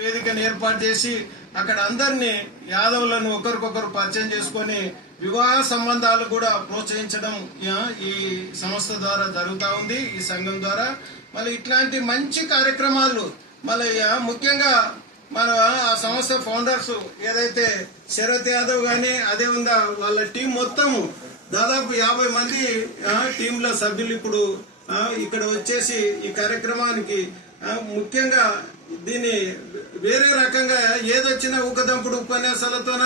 వేదికను ఏర్పాటు చేసి అక్కడ అందరినీ యాదవులను ఒకరికొకరు పరిచయం చేసుకొని వివాహ సంబంధాలు కూడా ప్రోత్సహించడం ఈ సంస్థ ద్వారా జరుగుతూ ఉంది, ఈ సంఘం ద్వారా. మళ్ళీ ఇట్లాంటి మంచి కార్యక్రమాలు మళ్ళీ ముఖ్యంగా మన ఆ సంస్థ ఫౌండర్స్ ఏదైతే శరత్ యాదవ్ గానీ అదే ఉందా వాళ్ళ టీం మొత్తం దాదాపు 50 మంది టీంల సభ్యులు ఇప్పుడు ఇక్కడ వచ్చేసి ఈ కార్యక్రమానికి ముఖ్యంగా దీన్ని వేరే రకంగా ఏదొచ్చినా ఊకదంపుడు ఉపన్యాసాలతోన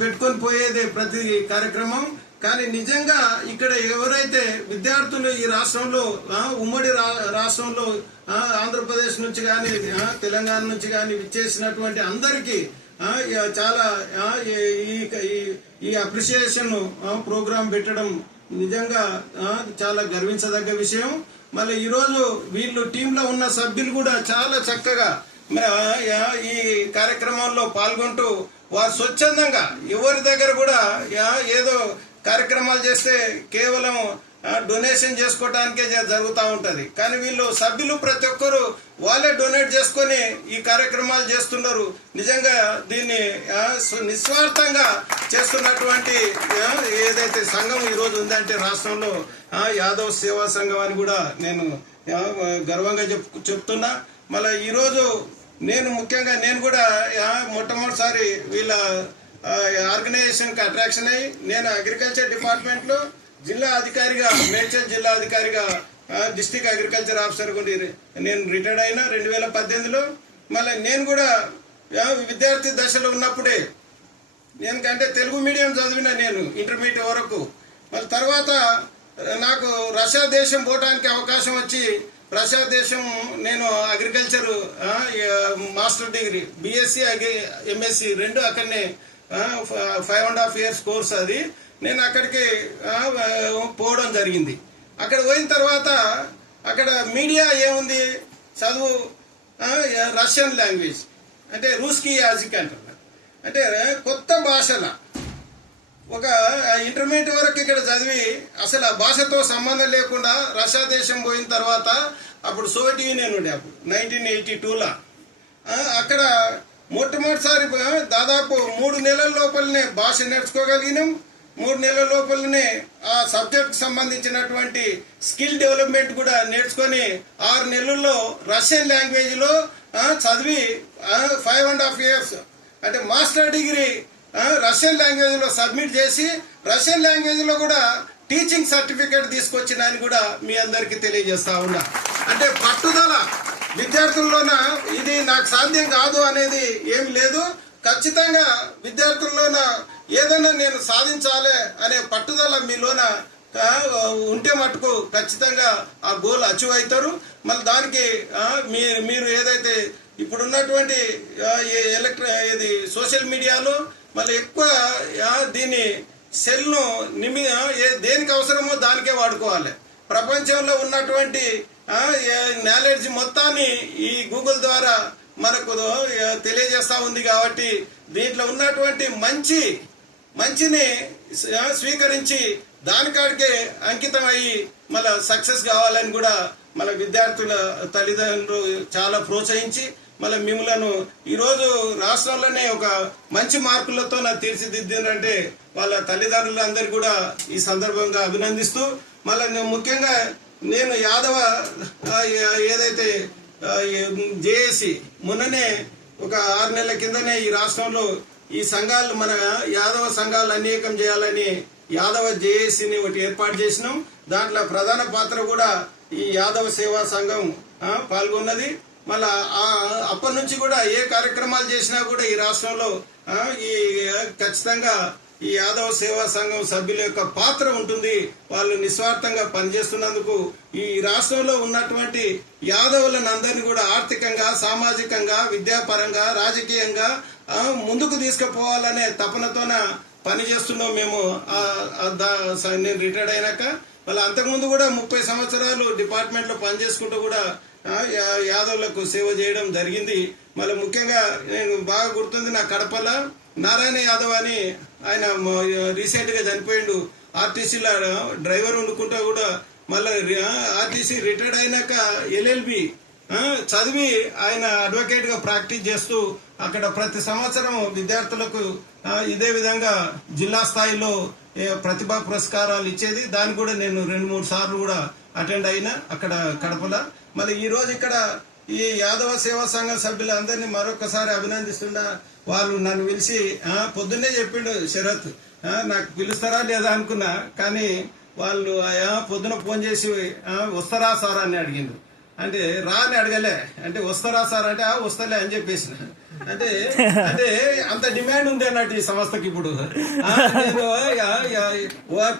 పెట్టుకొని పోయేదే ప్రతి కార్యక్రమం. కానీ నిజంగా ఇక్కడ ఎవరైతే విద్యార్థులు ఈ రాష్ట్రంలో ఉమ్మడి రాష్ట్రంలో ఆంధ్రప్రదేశ్ నుంచి కానీ తెలంగాణ నుంచి కానీ విచ్చేసినటువంటి అందరికీ చాలా ఈ అప్రిషియేషన్ ప్రోగ్రాం పెట్టడం నిజంగా చాలా గర్వించదగ్గ విషయం. మళ్ళీ ఈరోజు వీళ్ళు టీంలో ఉన్న సభ్యులు కూడా చాలా చక్కగా ఈ కార్యక్రమంలో పాల్గొంటూ వారు స్వచ్ఛందంగా ఎవరి దగ్గర కూడా ఏదో కార్యక్రమాలు చేస్తే కేవలం డొనేషన్ చేసుకోవడానికే జరుగుతూ ఉంటది. కానీ వీళ్ళు సభ్యులు ప్రతి ఒక్కరు వాళ్ళే డొనేట్ చేసుకొని ఈ కార్యక్రమాలు చేస్తున్నారు. నిజంగా దీన్ని నిస్వార్థంగా చేస్తున్నటువంటి ఏదైతే సంఘం ఈ రోజు ఉందంటే రాష్ట్రంలో యాదవ్ సేవా సంఘం అని కూడా నేను గర్వంగా చెప్తున్నా. మళ్ళీ ఈరోజు ముఖ్యంగా నేను కూడా మొట్టమొదటిసారి వీళ్ళ ఆర్గనైజేషన్ కి అట్రాక్షన్ అయ్యి నేను అగ్రికల్చర్ డిపార్ట్మెంట్ లో జిల్లా అధికారిగా మేడ్చల్ జిల్లా అధికారిగా డిస్ట్రిక్ట్ అగ్రికల్చర్ ఆఫీసర్ కూడా నేను రిటైర్డ్ అయినా 2018లో. మళ్ళీ నేను కూడా విద్యార్థి దశలో ఉన్నప్పుడే కంటే తెలుగు మీడియం చదివిన నేను ఇంటర్మీడియట్ వరకు. మళ్ళీ తర్వాత నాకు రష్యా దేశం పోవడానికి అవకాశం వచ్చి రష్యా దేశం నేను agriculture master degree BSc MSc రెండు అక్కడనే 5.5 years కోర్స్ అది. నేను అక్కడికి పోవడం జరిగింది. అక్కడ పోయిన తర్వాత అక్కడ మీడియా ఏముంది చదువు రష్యన్ లాంగ్వేజ్ అంటే రూస్కీ యాజిక్ అంటారు. అంటే కొత్త భాషల ఒక ఇంటర్మీడియట్ వరకు ఇక్కడ చదివి అసలు ఆ భాషతో సంబంధం లేకుండా రష్యా దేశం పోయిన తర్వాత అప్పుడు సోవియట్ యూనియన్ ఉండే అప్పుడు 1982లో అక్కడ మొట్టమొదటిసారి దాదాపు 3 నెలల లోపలనే భాష నేర్చుకోగలిగినాం. 3 నెలల లోపలనే ఆ సబ్జెక్ట్ సంబంధించినటువంటి స్కిల్ డెవలప్మెంట్ కూడా నేర్చుకొని 6 నెలల్లో రష్యన్ లాంగ్వేజ్ లో చదివి 5.5 years అంటే మాస్టర్ డిగ్రీ రష్యన్ లాంగ్వేజ్ లో సబ్మిట్ చేసి రష్యన్ లాంగ్వేజ్ లో కూడా టీచింగ్ సర్టిఫికేట్ తీసుకొచ్చినని కూడా మీ అందరికి తెలియజేస్తా ఉన్నా. అంటే పట్టుదల విద్యార్థుల్లోన ఇది నాకు సాధ్యం కాదు అనేది ఏమి లేదు. ఖచ్చితంగా విద్యార్థుల్లోన ఏదైనా నేను సాధించాలి అనే పట్టుదల మీలోన ఉంటే మటుకు ఖచ్చితంగా ఆ గోల్ అచీవ్ అవుతారు. మళ్ళీ దానికి మీరు ఏదైతే ఇప్పుడున్నటువంటి ఇది సోషల్ మీడియాలో మళ్ళీ ఎక్కువ దీన్ని సెల్ను దేనికి అవసరమో దానికే వాడుకోవాలి. ప్రపంచంలో ఉన్నటువంటి నాలెడ్జ్ మొత్తాన్ని ఈ గూగుల్ ద్వారా మనకు తెలియజేస్తా ఉంది. కాబట్టి దీంట్లో ఉన్నటువంటి మంచిని స్వీకరించి దానికాడికే అంకితం అయ్యి మళ్ళీ సక్సెస్ కావాలని కూడా మన విద్యార్థుల తల్లిదండ్రులు చాలా ప్రోత్సహించి మళ్ళీ మిమ్మలను ఈరోజు రాష్ట్రంలోనే ఒక మంచి మార్కులతో తీర్చిదిద్దిందంటే వాళ్ళ తల్లిదండ్రులందరూ కూడా ఈ సందర్భంగా అభినందిస్తూ మళ్ళీ ముఖ్యంగా నేను యాదవ ఏదైతే జేఏసీ మొన్ననే ఒక 6 నెలల కిందనే ఈ రాష్ట్రంలో ఈ సంఘాలు మన యాదవ సంఘాలు అనేకం చేయాలని యాదవ జేఏసీని ఒకటి ఏర్పాటు చేసినాం. దాంట్లో ప్రధాన పాత్ర కూడా ఈ యాదవ సేవా సంఘం పాల్గొన్నది. మళ్ళా అప్పటి నుంచి కూడా ఏ కార్యక్రమాలు చేసినా కూడా ఈ రాష్ట్రంలో ఈ ఖచ్చితంగా ఈ యాదవ సేవా సంఘం సభ్యుల యొక్క పాత్ర ఉంటుంది. వాళ్ళు నిస్వార్థంగా పనిచేస్తున్నందుకు ఈ రాష్ట్రంలో ఉన్నటువంటి యాదవులను అందరినీ కూడా ఆర్థికంగా సామాజికంగా విద్యాపరంగా రాజకీయంగా ముందుకు తీసుకుపోవాలనే తపనతోన పనిచేస్తున్నాం మేము. నేను రిటైర్డ్ అయినాక మళ్ళీ అంతకుముందు కూడా 30 సంవత్సరాలు డిపార్ట్మెంట్ లో పనిచేసుకుంటూ కూడా యాదవులకు సేవ చేయడం జరిగింది. మళ్ళీ ముఖ్యంగా నేను బాగా గుర్తుంది నా కడపల నారాయణ యాదవ్ అని ఆయన రీసెంట్ గా చనిపోయిండు. ఆర్టీసీలో డ్రైవర్ వండుకుంటా కూడా మళ్ళీ ఆర్టీసీ రిటైర్డ్ అయినాక LLB చదివి ఆయన అడ్వకేట్ గా ప్రాక్టీస్ చేస్తూ అక్కడ ప్రతి సంవత్సరం విద్యార్థులకు ఇదే విధంగా జిల్లా స్థాయిలో ప్రతిభా పురస్కారాలు ఇచ్చేది. దాన్ని కూడా నేను 2-3 సార్లు కూడా అటెండ్ అయినా అక్కడ కడపలో. మళ్ళీ ఈ రోజు ఇక్కడ ఈ యాదవ సేవా సంఘం సభ్యులందరినీ మరొకసారి అభినందిస్తున్నా. వాళ్ళు నన్ను పిలిచి పొద్దున్నే చెప్పిండు శరత్, నాకు పిలుస్తారా లేదా అనుకున్నా, కానీ వాళ్ళు పొద్దున ఫోన్ చేసి వస్తారా సార్ అని అడిగిండు. అంటే రా అని అడగలే, అంటే వస్తారా సార్ అంటే వస్తలే అని చెప్పేసిన. అంటే అంటే అంత డిమాండ్ ఉంది అన్నట్టు ఈ సంస్థకి ఇప్పుడు.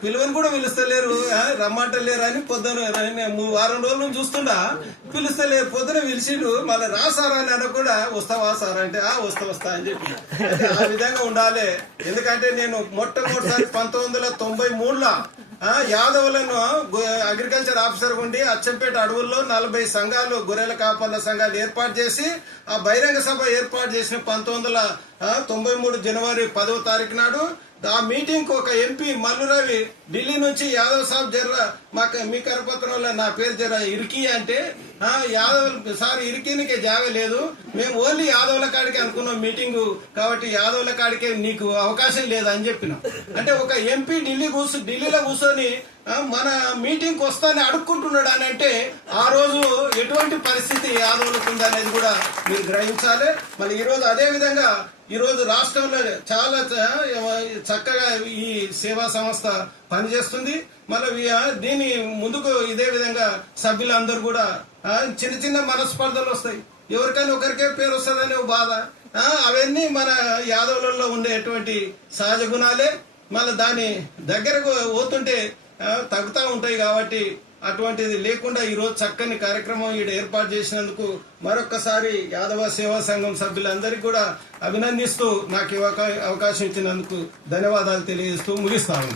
పిలువని కూడా పిలుస్తలేరు, రమ్మంటలేరు అని పొద్దున వారం రోజుల నుంచి చూస్తుండా పిలుస్తలేరు. పొద్దున పిలిచిండు, మళ్ళీ రా సార్ అని అన్న కూడా వస్తావా సార్ అంటే వస్తా అని చెప్పి. ఆ విధంగా ఉండాలి. ఎందుకంటే నేను మొట్టమొదటిసారి 1993లో యాదవులను అగ్రికల్చర్ ఆఫీసర్ ఉండి అచ్చంపేట అడవుల్లో 40 సంఘాలు, గొర్రెల కాపర్ల సంఘాలు ఏర్పాటు చేసి ఆ బహిరంగ సభ ఏర్పాటు చేసిన 1993 జనవరి 10వ తారీఖు నాడు ఆ మీటింగ్ ఒక ఎంపీ మల్లురవి ఢిల్లీ నుంచి యాదవ్ సాబ్ జర్రా మీ కరపత్రంలో నా పేరు జర్రా ఇరికి అంటే యాదవ్ సార్ ఇరికినికే జాగ లేదు, మేము ఓన్లీ యాదవుల కాడికి అనుకున్నాం మీటింగ్, కాబట్టి యాదవుల కాడికే నీకు అవకాశం లేదు అని చెప్పినాం. అంటే ఒక ఎంపీ ఢిల్లీలో కూర్చొని మన మీటింగ్ వస్తానని అడుక్కుంటున్నాడు అని అంటే ఆ రోజు ఎటువంటి పరిస్థితి యాదవులకు ఉందనేది కూడా మీరు గ్రహించాలి. మళ్ళీ ఈరోజు అదే విధంగా ఈరోజు రాష్ట్రంలో చాలా చక్కగా ఈ సేవా సంస్థ పనిచేస్తుంది. మళ్ళీ దీని ముందుకు ఇదే విధంగా సభ్యులందరూ కూడా చిన్న మనస్పర్ధలు వస్తాయి, ఎవరికైనా ఒకరికే పేరు వస్తుందనే బాధ, అవన్నీ మన యాదవులలో ఉండేటువంటి సహజ గుణాలే. మళ్ళీ దాని దగ్గరకు పోతుంటే తగ్గుతూ ఉంటాయి. కాబట్టి అటువంటిది లేకుండా ఈరోజు చక్కని కార్యక్రమం ఈడ ఏర్పాటు చేసినందుకు మరొక్కసారి యాదవ సేవా సంఘం సభ్యులందరికీ కూడా అభినందిస్తూ నాకు అవకాశం ఇచ్చినందుకు ధన్యవాదాలు తెలియజేస్తూ ముగిస్తాను.